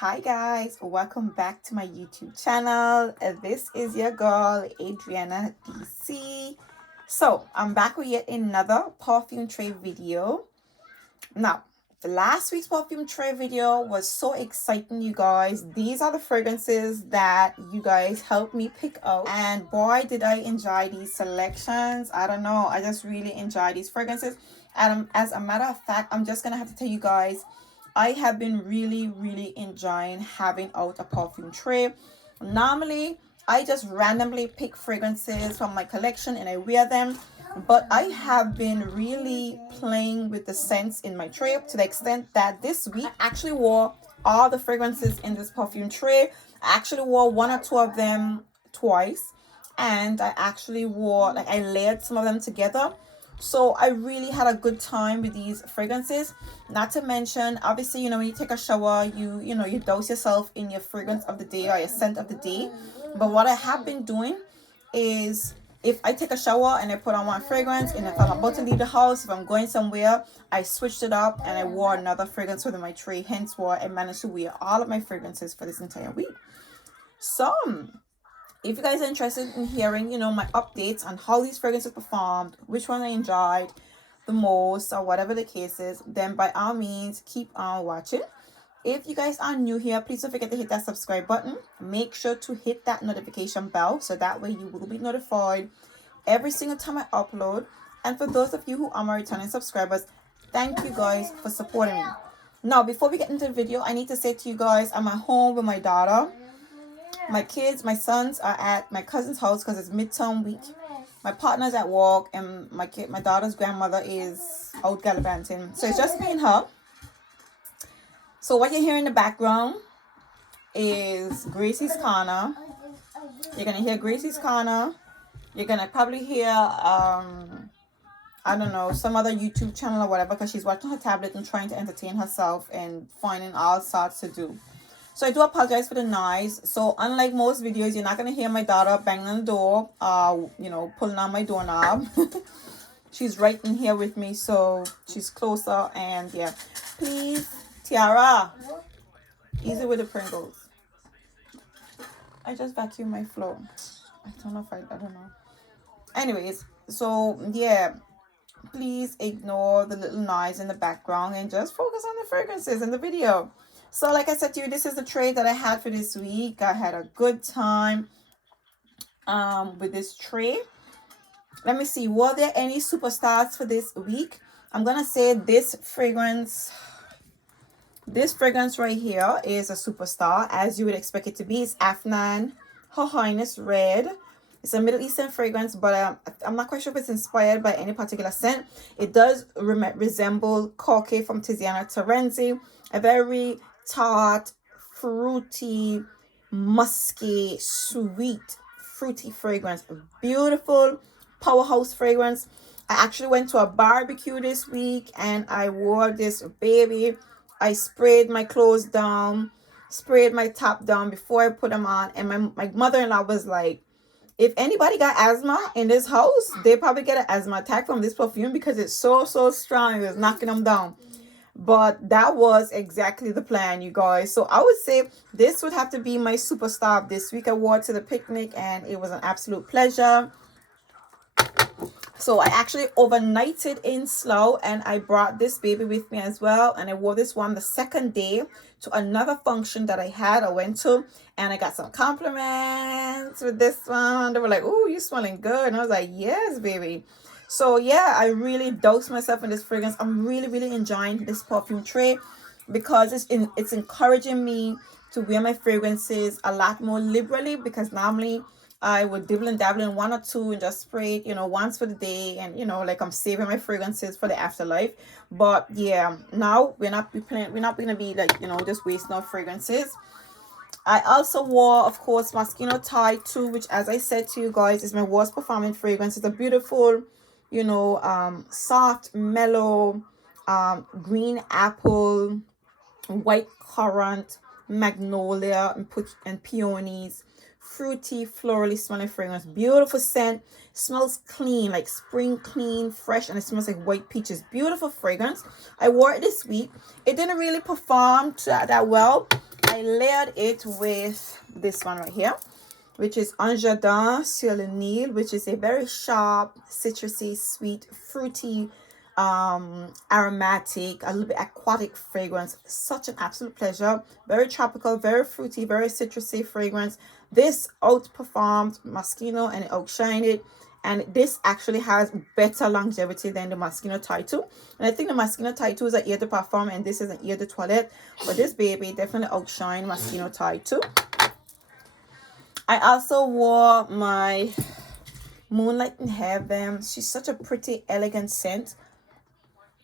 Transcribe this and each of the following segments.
Hi guys, welcome back to my YouTube channel. This is your girl Adriana DC. So I'm back with yet another perfume tray video. Now, the last week's perfume tray video was so exciting, you guys. These are the fragrances that you guys helped me pick out, and boy did I enjoy these selections. I don't know, I just really enjoy these fragrances. And as a matter of fact, I'm just gonna have to tell you guys, I have been really enjoying having out a perfume tray. Normally I just randomly pick fragrances from my collection and I wear them, but I have been really playing with the scents in my tray to the extent that this week I actually wore all the fragrances in this perfume tray. I actually wore one or two of them twice, and I actually wore, like, I layered some of them together. So I really had a good time with these fragrances. Not to mention, obviously, when you take a shower, you douse yourself in your fragrance of the day or your scent of the day. But what I have been doing is, if I take a shower and I put on one fragrance, and if I'm about to leave the house, if I'm going somewhere, I switched it up and I wore another fragrance within my tray. Hence why I managed to wear all of my fragrances for this entire week. So if you guys are interested in hearing, my updates on how these fragrances performed, which one I enjoyed the most, or whatever the case is, then by all means, keep on watching. If you guys are new here, please don't forget to hit that subscribe button. Make sure to hit that notification bell so that way you will be notified every single time I upload. And for those of you who are my returning subscribers, thank you guys for supporting me. Now, before we get into the video, I need to say to you guys, I'm at home with my daughter. My kids, my sons, are at my cousin's house because it's midterm week. My partner's at work, and my daughter's grandmother is out gallivanting. So it's just me and her. So what you hear in the background is Gracie's Corner. You're gonna hear Gracie's Corner. You're gonna probably hear I don't know, some other YouTube channel or whatever, because she's watching her tablet and trying to entertain herself and finding all sorts to do. So I do apologize for the noise. So unlike most videos, you're not going to hear my daughter banging on the door, pulling on my doorknob. She's right in here with me, so she's closer. And yeah, please, Tiara, easy with the Pringles. I just vacuumed my floor. I don't know. Anyways, so yeah, please ignore the little noise in the background and just focus on the fragrances in the video. So like I said to you, this is the tray that I had for this week. I had a good time with this tray. Let me see, were there any superstars for this week? I'm gonna say this fragrance right here is a superstar, as you would expect it to be. It's Afnan Her Highness Red. It's a Middle Eastern fragrance, but I'm not quite sure if it's inspired by any particular scent. It does resemble Corke from Tiziana Terenzi. A very tart, fruity, musky, sweet, fruity fragrance. Beautiful powerhouse fragrance. I actually went to a barbecue this week and I wore this baby. I sprayed my clothes down, sprayed my top down before I put them on, and my mother-in-law was like, if anybody got asthma in this house, they probably get an asthma attack from this perfume because it's so strong. It was knocking them down. But that was exactly the plan, you guys. So I would say this would have to be my superstar this week. I wore it to the picnic and it was an absolute pleasure. So I actually overnighted in Slough and I brought this baby with me as well. And I wore this one the second day to another function that I went to. And I got some compliments with this one. They were like, "Oh, you're smelling good." And I was like, "Yes, baby." So yeah, I really doused myself in this fragrance. I'm really enjoying this perfume tray because it's encouraging me to wear my fragrances a lot more liberally, because normally I would dibble and dabble in one or two and just spray it, once for the day, and like I'm saving my fragrances for the afterlife. But yeah, now we're not gonna be like, just wasting our fragrances. I also wore, of course, Moschino Tie 2, which, as I said to you guys, is my worst performing fragrance. It's a beautiful, soft, mellow, green apple, white currant, magnolia, and peonies. Fruity, florally smelling fragrance. Beautiful scent. Smells clean, like spring clean, fresh, and it smells like white peaches. Beautiful fragrance. I wore it this week. It didn't really perform that well, I layered it with this one right here, which is Un Jardin sur le Nil, which is a very sharp, citrusy, sweet, fruity, aromatic, a little bit aquatic fragrance. Such an absolute pleasure. Very tropical, very fruity, very citrusy fragrance. This outperformed Moschino and it outshined it. And this actually has better longevity than the Moschino Tattoo. And I think the Moschino Tattoo is an eau de parfum and this is an eau de toilette. But this baby definitely outshined Moschino Tattoo. I also wore my Moonlight in Heaven. She's such a pretty, elegant scent.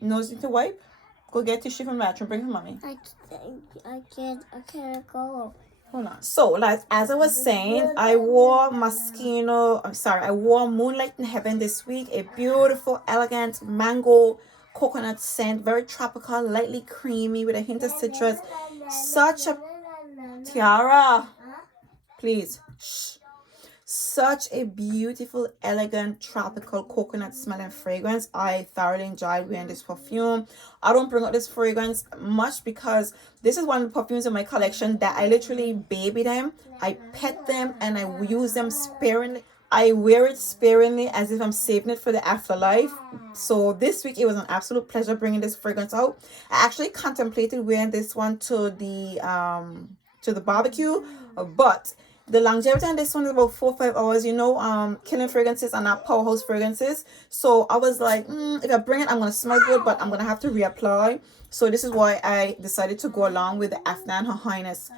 Nose need to wipe? Go get tissue from the bathroom. Bring it for mommy. I can't go. Hold on. So, like as I was saying, I wore I wore Moonlight in Heaven this week. A beautiful, elegant mango coconut scent. Very tropical, lightly creamy with a hint of citrus. Such a Tiara. Please. Shh. Such a beautiful, elegant, tropical coconut smelling fragrance. I thoroughly enjoyed wearing this perfume. I don't bring out this fragrance much because this is one of the perfumes in my collection that I literally baby them. I pet them and I use them sparingly. I wear it sparingly as if I'm saving it for the afterlife. So this week it was an absolute pleasure bringing this fragrance out. I actually contemplated wearing this one to the barbecue, but the longevity on this one is about 4 or 5 hours. You know, Kilian fragrances are not powerhouse fragrances. So I was like, if I bring it, I'm going to smell good, but I'm going to have to reapply. So this is why I decided to go along with the Afnan Her Highness.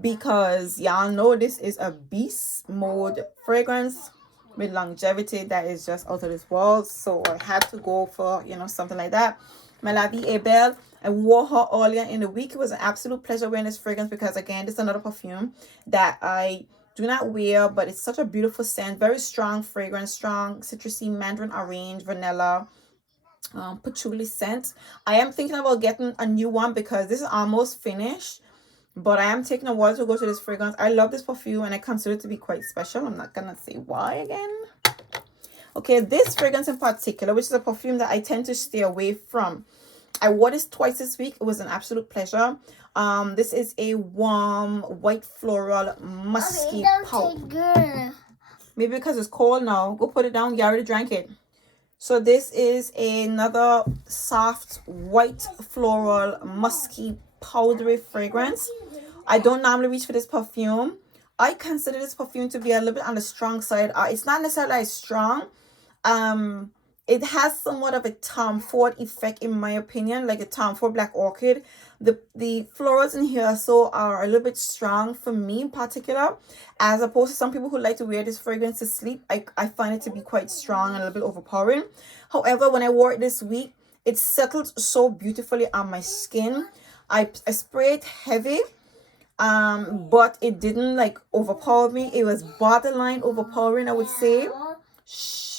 Because y'all know this is a beast mode fragrance with longevity that is just out of this world. So I had to go for, you know, something like that. My La Vie Est Belle. I wore her earlier in the week. It was an absolute pleasure wearing this fragrance because, again, this is another perfume that I do not wear, but it's such a beautiful scent. Very strong fragrance, strong citrusy mandarin orange, vanilla, patchouli scent. I am thinking about getting a new one because this is almost finished, but I am taking a while to go to this fragrance. I love this perfume and I consider it to be quite special. I'm not gonna say why again. Okay, this fragrance in particular, which is a perfume that I tend to stay away from. I wore this twice this week. It was an absolute pleasure. This is a warm white floral musky powder. Maybe because it's cold now. Go put it down. You already drank it. So this is another soft white floral musky powdery fragrance. I don't normally reach for this perfume. I consider this perfume to be a little bit on the strong side. It's not necessarily strong. It has somewhat of a Tom Ford effect in my opinion, like a Tom Ford Black Orchid. The florals in here are a little bit strong for me in particular, as opposed to some people who like to wear this fragrance to sleep. I find it to be quite strong and a little bit overpowering. However, when I wore it this week, it settled so beautifully on my skin. I sprayed heavy, but it didn't like overpower me. It was borderline overpowering, I would say. Shh.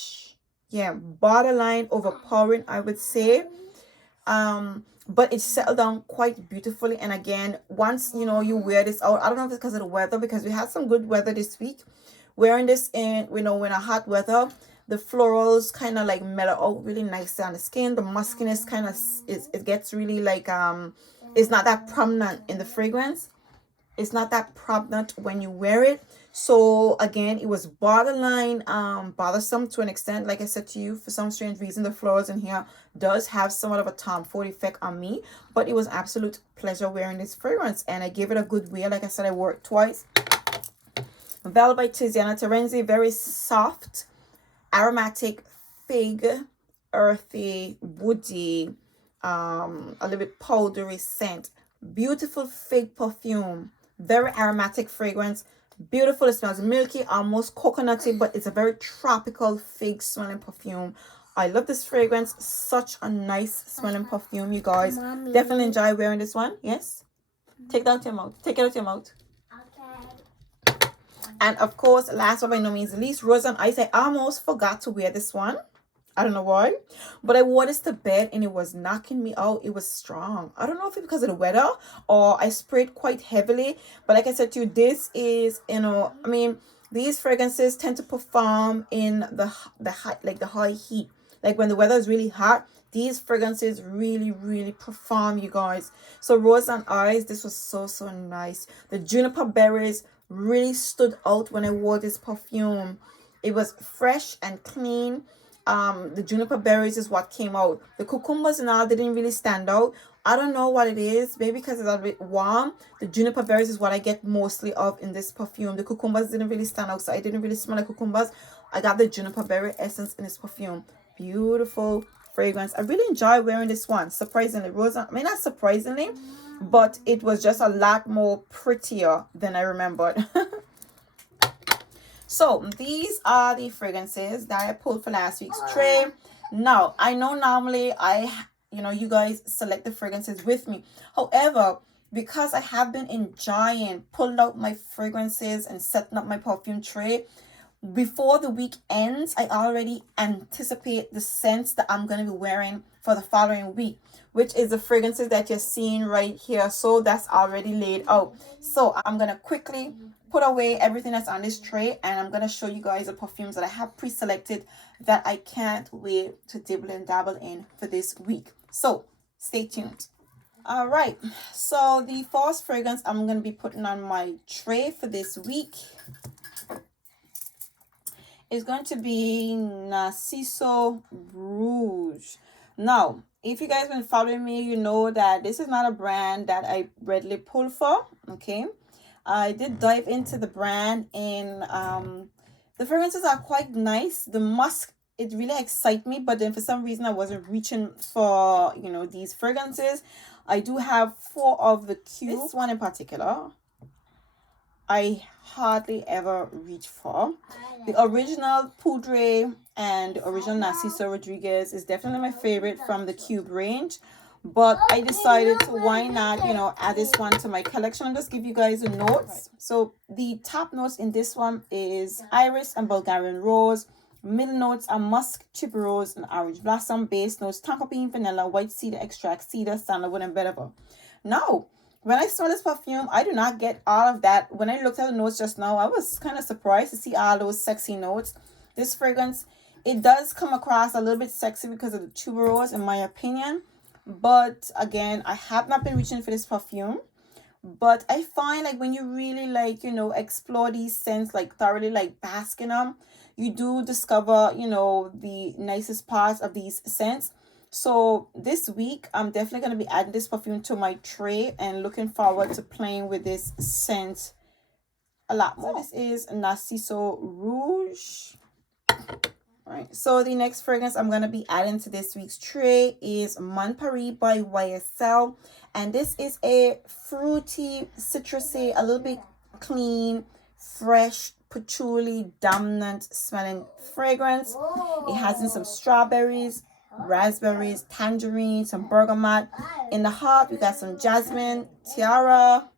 Yeah, borderline overpowering, I would say. But it settled down quite beautifully. And again, once you know you wear this out, I don't know if it's because of the weather, because we had some good weather this week. Wearing this in, you know, in a hot weather, the florals kind of like mellow out really nicely on the skin. The muskiness kind of it gets really like it's not that prominent in the fragrance. It's not that prominent when you wear it. So again, it was borderline bothersome to an extent. Like I said to you, for some strange reason, the florals in here does have somewhat of a Tom Ford effect on me. But it was absolute pleasure wearing this fragrance. And I gave it a good wear. Like I said, I wore it twice. Velvet by Tiziana Terenzi. Very soft, aromatic, fig, earthy, woody, a little bit powdery scent. Beautiful fig perfume. Very aromatic fragrance. Beautiful. It smells milky, almost coconutty, but it's a very tropical fig smelling perfume. I love this fragrance. Such a nice smelling perfume, you guys. Mommy. Definitely enjoy wearing this one. Yes? Take that out your mouth. Take it out your mouth. Okay. And of course, last but by no means least, Rose on Ice. I almost forgot to wear this one. I don't know why, but I wore this to bed and it was knocking me out. It was strong. I don't know if it's because of the weather or I sprayed quite heavily. But like I said to you, this is, you know, I mean, these fragrances tend to perform in the high, like the high heat. Like when the weather is really hot, These fragrances really perform, you guys. So Rose and Eyes, this was so nice. The juniper berries really stood out when I wore this perfume. It was fresh and clean. The juniper berries is what came out. The cucumbers and all didn't really stand out. I don't know what it is. Maybe because it's a bit warm. The juniper berries is what I get mostly of in this perfume. The cucumbers didn't really stand out, so I didn't really smell like cucumbers. I got the juniper berry essence in this perfume. Beautiful fragrance. I really enjoy wearing this one. Surprisingly, Rose, I mean, not surprisingly, but it was just a lot more prettier than I remembered. So these are the fragrances that I pulled for last week's tray. Now, I know normally you guys select the fragrances with me. However, because I have been enjoying pulling out my fragrances and setting up my perfume tray, before the week ends, I already anticipate the scents that I'm going to be wearing for the following week, which is the fragrances that you're seeing right here. So that's already laid out. So I'm going to quickly put away everything that's on this tray, and I'm going to show you guys the perfumes that I have pre-selected that I can't wait to dibble and dabble in for this week. So stay tuned. All right, so the first fragrance I'm going to be putting on my tray for this week is going to be Narciso Rouge. Now, if you guys been following me, you know that this is not a brand that I readily pull for. Okay, I did dive into the brand, and the fragrances are quite nice. The musk, it really excites me, but then for some reason I wasn't reaching for these fragrances. I do have 4 of the cubes. This one in particular I hardly ever reach for. The original Poudre and the original Narciso Rodriguez is definitely my favorite from the cube range, but I decided to, why not add this one to my collection and just give you guys the notes. So the top notes in this one is iris and Bulgarian rose. Middle notes are musk, tuberose, and orange blossom. Base notes tonka bean, vanilla, white cedar extract, cedar, sandalwood, and vetiver. Now, when I smell this perfume, I do not get all of that. When I looked at the notes just now, I was kind of surprised to see all those sexy notes. This fragrance, it does come across a little bit sexy because of the tuberose, in my opinion. But again, I have not been reaching for this perfume. But I find like when you really explore these scents, thoroughly bask in them, you do discover, the nicest parts of these scents. So this week, I'm definitely going to be adding this perfume to my tray and looking forward to playing with this scent a lot more. So this is Narciso Rouge. All right, so the next fragrance I'm going to be adding to this week's tray is Mon Paris by YSL. And this is a fruity, citrusy, a little bit clean, fresh, patchouli dominant smelling fragrance. It has in some strawberries, raspberries, tangerine, some bergamot. In the hop, we got some jasmine, tiara,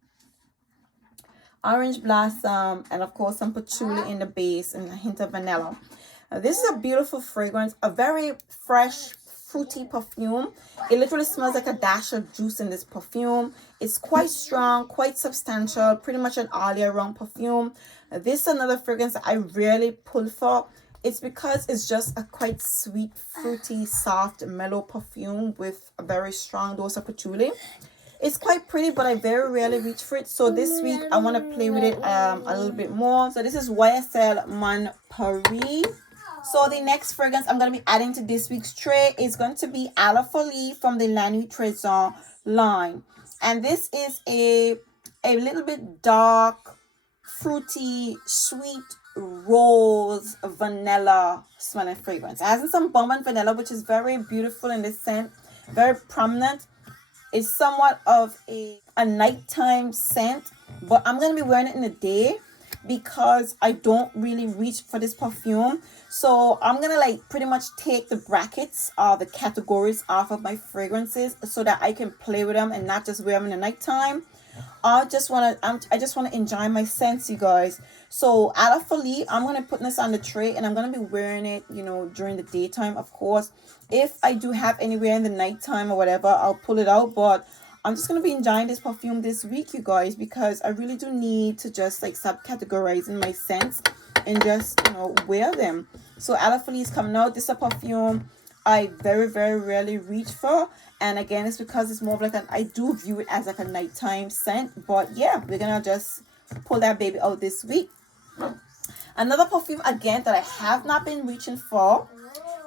orange blossom, and of course some patchouli in the base and a hint of vanilla. This is a beautiful fragrance, a very fresh, fruity perfume. It literally smells like a dash of juice in this perfume. It's quite strong, quite substantial, pretty much an all year round perfume. This is another fragrance that I rarely pull for. It's because it's just a quite sweet, fruity, soft, mellow perfume with a very strong dose of patchouli. It's quite pretty, but I very rarely reach for it. So this week, I want to play with it a little bit more. So this is YSL Mon Paris. So the next fragrance I'm going to be adding to this week's tray is going to be Aloefully from the La Nuit Trésor line. And this is a little bit dark, fruity, sweet, rose, vanilla smelling fragrance. It has some bomb and vanilla, which is very beautiful in this scent, very prominent. It's somewhat of a nighttime scent, but I'm going to be wearing it in the day because I don't really reach for this perfume. So I'm going to pretty much take the brackets or the categories off of my fragrances so that I can play with them and not just wear them in the nighttime. I just want to enjoy my scents, you guys. So Aloefully, I'm going to put this on the tray and I'm going to be wearing it, during the daytime, of course. If I do have anywhere in the nighttime or whatever, I'll pull it out. But I'm just going to be enjoying this perfume this week, you guys, because I really do need to just stop categorizing my scents and just, wear them. So Aloefully is coming out. This is a perfume I very, very rarely reach for. And again, it's because it's more of like I do view it as like a nighttime scent. But yeah, we're gonna just pull that baby out this week. Another perfume again that I have not been reaching for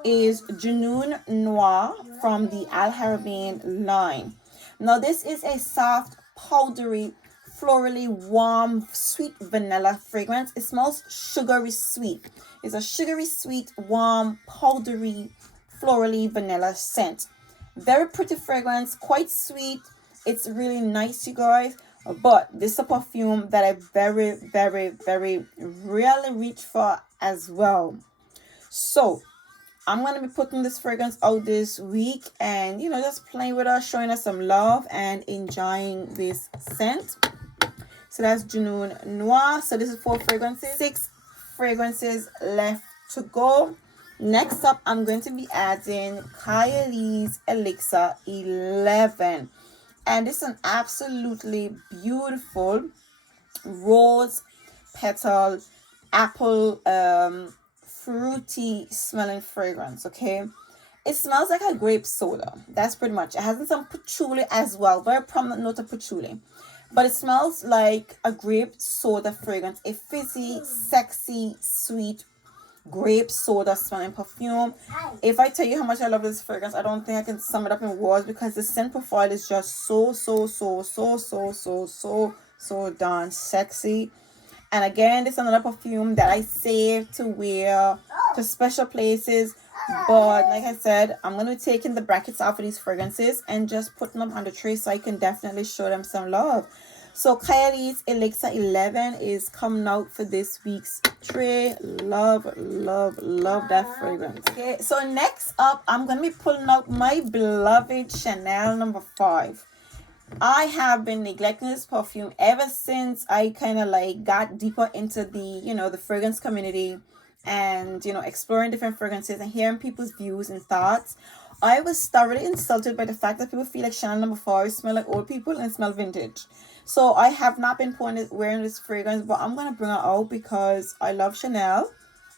is Junoon Noir from the Al Haramain line. Now this is a soft, powdery, florally warm, sweet vanilla fragrance. It smells sugary sweet. It's a sugary sweet, warm, powdery, florally vanilla scent. Very pretty fragrance, quite sweet. It's really nice, you guys. But this is a perfume that I very, very, very rarely reach for as well. So I'm going to be putting this fragrance out this week and, just playing with her, showing her some love and enjoying this scent. So that's Junoon Noir. So this is 4 fragrances. 6 fragrances left to go. Next up, I'm going to be adding Kylie's Elixir 11. And this is an absolutely beautiful rose petal apple fruity smelling fragrance. Okay, it smells like a grape soda. That's pretty much it. Has some patchouli as well, very prominent note of patchouli, but it smells like a grape soda fragrance, a fizzy, sexy, sweet grape soda smelling perfume. If I tell you how much I love this fragrance, I don't think I can sum it up in words because the scent profile is just so darn sexy. And again, this is another perfume that I save to wear to special places. But like I said, I'm going to be taking the brackets off of these fragrances and just putting them on the tray so I can definitely show them some love. So Kylie's Elixir 11 is coming out for this week's tray. Love that fragrance. Okay, so next up, I'm going to be pulling out my beloved Chanel number 5. I have been neglecting this perfume ever since I kind of like got deeper into the, the fragrance community and, exploring different fragrances and hearing people's views and thoughts. I was thoroughly insulted by the fact that people feel like Chanel number 5 smell like old people and smell vintage. So I have not been wearing this fragrance, but I'm going to bring it out because I love Chanel.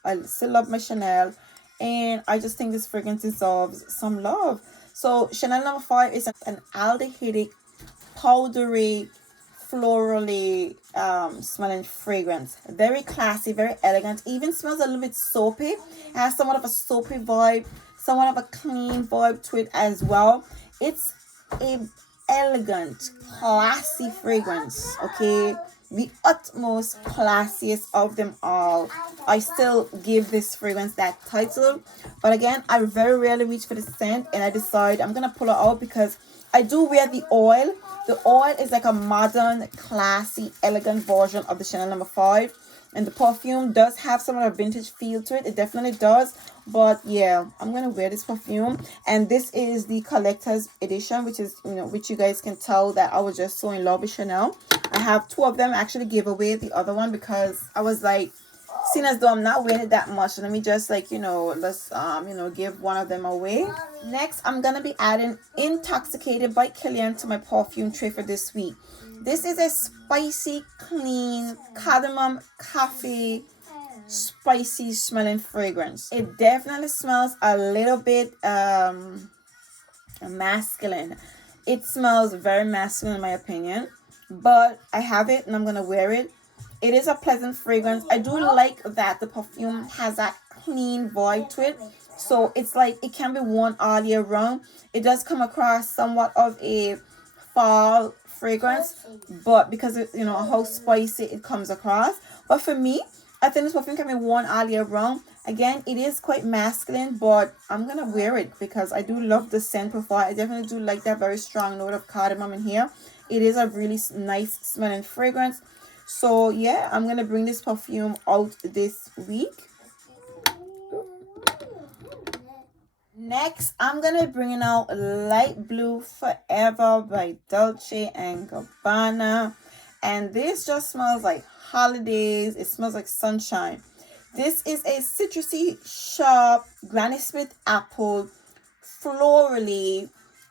I still love my Chanel. And I just think this fragrance deserves some love. So Chanel number 5 is an aldehydic, powdery, florally smelling fragrance. Very classy, very elegant. Even smells a little bit soapy. It has somewhat of a soapy vibe, somewhat of a clean vibe to it as well. It's a elegant, classy fragrance. Okay, the utmost classiest of them all. I still give this fragrance that title, but again, I very rarely reach for the scent, and I decide I'm gonna pull it out because I do wear the oil. The oil is like a modern, classy, elegant version of the Chanel number 5. And the perfume does have some of a vintage feel to it. It definitely does. But yeah, I'm going to wear this perfume. And this is the collector's edition, which is, which you guys can tell that I was just so in love with Chanel. I have 2 of them. I actually gave away the other one because I was like, seeing as though I'm not wearing it that much, let me just like, let's, give one of them away. Next, I'm going to be adding Intoxicated by Kilian to my perfume tray for this week. This is a spicy, clean, cardamom, coffee, spicy smelling fragrance. It definitely smells a little bit masculine. It smells very masculine in my opinion, but I have it and I'm going to wear it. It is a pleasant fragrance. I do like that the perfume has that clean vibe to it. So it's like it can be worn all year round. It does come across somewhat of a fall fragrance, but because of, how spicy it comes across. But for me, I think this perfume can be worn all year round. Again, it is quite masculine, but I'm going to wear it because I do love the scent profile. I definitely do like that very strong note of cardamom in here. It is a really nice smelling fragrance. So yeah, I'm going to bring this perfume out this week. Next, I'm going to be bringing out Light Blue Forever by Dolce and Gabbana. And this just smells like holidays. It smells like sunshine. This is a citrusy, sharp, Granny Smith apple, florally,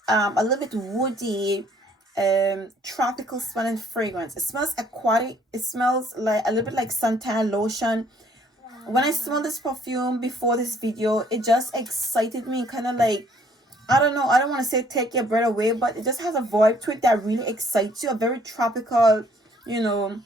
a little bit woody, tropical smelling fragrance. It smells aquatic. It smells like a little bit like suntan lotion. when I smelled this perfume before this video, it just excited me, kind of like, I don't know, I don't want to say take your breath away, but it just has a vibe to it that really excites you. A very tropical, you know,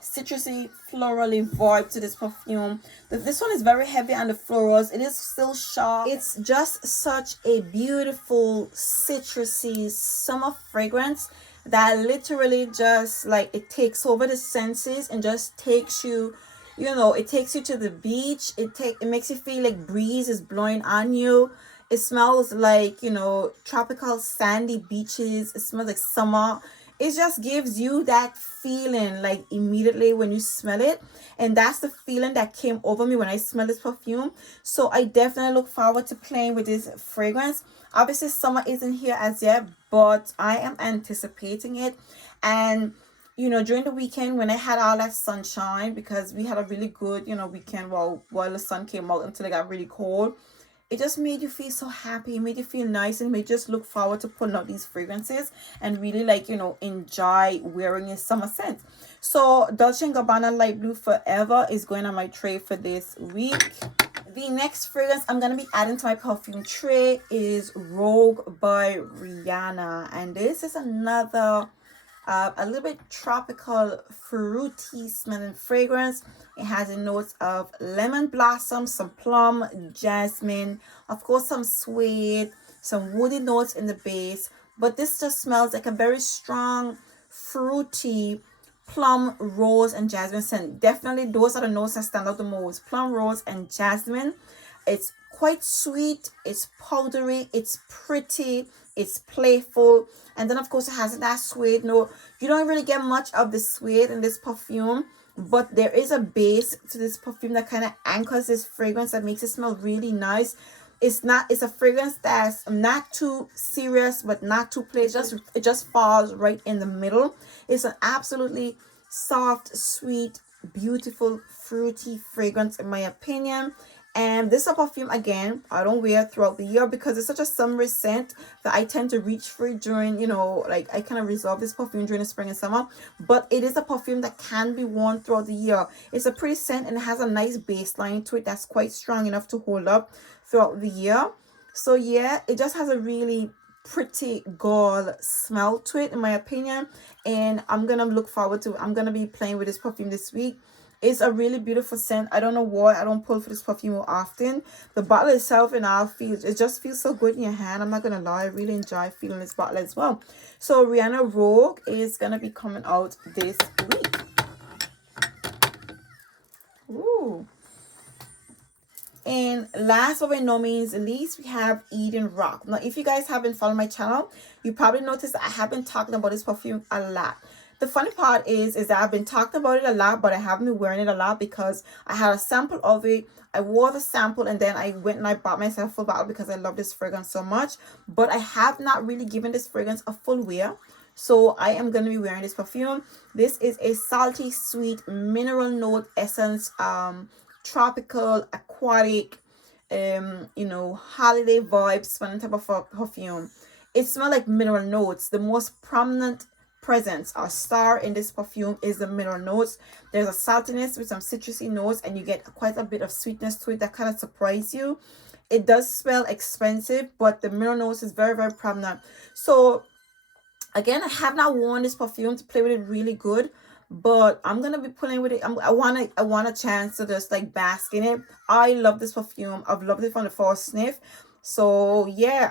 citrusy, florally vibe to this perfume. This one is very heavy on the florals. It is still sharp. It's just such a beautiful, citrusy summer fragrance that literally just like it takes over the senses and just takes you, you know, it takes you to the beach. It makes you feel like breeze is blowing on you. It smells like, you know, tropical sandy beaches. It smells like summer. It just gives you that feeling like immediately when you smell it. And that's the feeling that came over me when I smell this perfume. So I definitely look forward to playing with this fragrance. Obviously, summer isn't here as yet, but I am anticipating it. And you know, during the weekend when I had all that sunshine, because we had a really good, you know, weekend while the sun came out until it got really cold, it just made you feel so happy. It made you feel nice, and made you just look forward to putting out these fragrances and really, like, you know, enjoy wearing your summer scent. So Dolce & Gabbana Light Blue Forever is going on my tray for this week. The next fragrance I'm going to be adding to my perfume tray is Rogue by Rihanna. And this is another a little bit tropical, fruity smelling fragrance. It has a notes of lemon blossom, some plum, jasmine, of course some suede, some woody notes in the base. But this just smells like a very strong, fruity plum, rose, and jasmine scent. Definitely those are the notes that stand out the most. Plum, rose, and jasmine. It's quite sweet, it's powdery, it's pretty, it's playful, and then of course it has that suede note. You don't really get much of the suede in this perfume, but there is a base to this perfume that kind of anchors this fragrance that makes it smell really nice. It's a fragrance that's not too serious but not too playful. It just falls right in the middle. It's an absolutely soft, sweet, beautiful, fruity fragrance in my opinion. And this is a perfume, again, I don't wear throughout the year because it's such a summery scent that I tend to reach for it during, you know, like I kind of reserve this perfume during the spring and summer. But it is a perfume that can be worn throughout the year. It's a pretty scent and it has a nice baseline to it that's quite strong enough to hold up throughout the year. So yeah, it just has a really pretty girl smell to it in my opinion. And I'm going to look forward to it. I'm going to be playing with this perfume this week. It's a really beautiful scent. I don't know why I don't pull for this perfume more often. The bottle itself and I feel it just feels so good in your hand. I'm not gonna lie, I really enjoy feeling this bottle as well. So Rihanna Rogue is gonna be coming out this week. Ooh. And last but by no means least, we have Eden Rock. Now, if you guys haven't followed my channel, you probably noticed that I have been talking about this perfume a lot. The funny part is that I've been talking about it a lot, but I haven't been wearing it a lot because I had a sample of it. I wore the sample and then I went and I bought myself a full bottle because I love this fragrance so much. But I have not really given this fragrance a full wear. So I am going to be wearing this perfume. This is a salty, sweet, mineral note essence, tropical, aquatic, you know, holiday vibes, smelling type of perfume. It smells like mineral notes. The most prominent presence or star in this perfume is the mineral notes. There's a saltiness with some citrusy notes, and you get quite a bit of sweetness to it that kind of surprise you. It does smell expensive, but the mineral notes is very, very prominent. So again, I have not worn this perfume to play with it really good, but I'm gonna be playing with it. I want a chance to just like bask in it. I love this perfume. I've loved it from the first sniff. So yeah,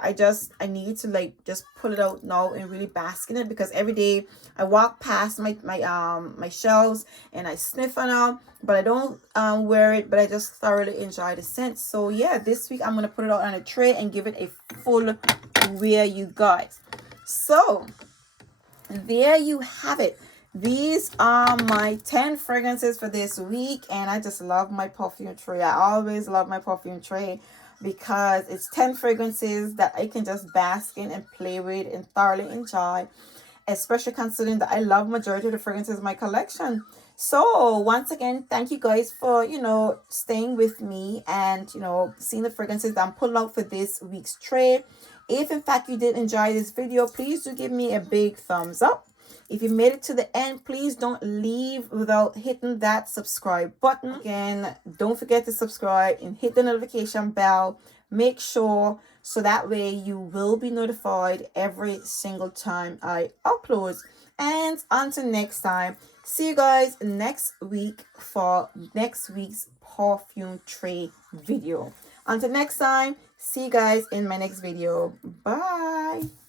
I need to like just pull it out now and really bask in it, because every day I walk past my shelves and I sniff on them, but I don't wear it, but I just thoroughly enjoy the scent. So yeah, this week I'm gonna put it out on a tray and give it a full wear, you guys. So there you have it. These are my 10 fragrances for this week, and I just love my perfume tray. I always love my perfume tray because it's 10 fragrances that I can just bask in and play with and thoroughly enjoy, especially considering that I love majority of the fragrances in my collection. So once again, thank you guys for, you know, staying with me and, you know, seeing the fragrances that I'm pulling out for this week's tray. If in fact you did enjoy this video, please do give me a big thumbs up. If you made it to the end, please don't leave without hitting that subscribe button. Again, don't forget to subscribe and hit the notification bell. Make sure so that way you will be notified every single time I upload. And until next time, see you guys next week for next week's perfume tray video. Until next time, see you guys in my next video. Bye.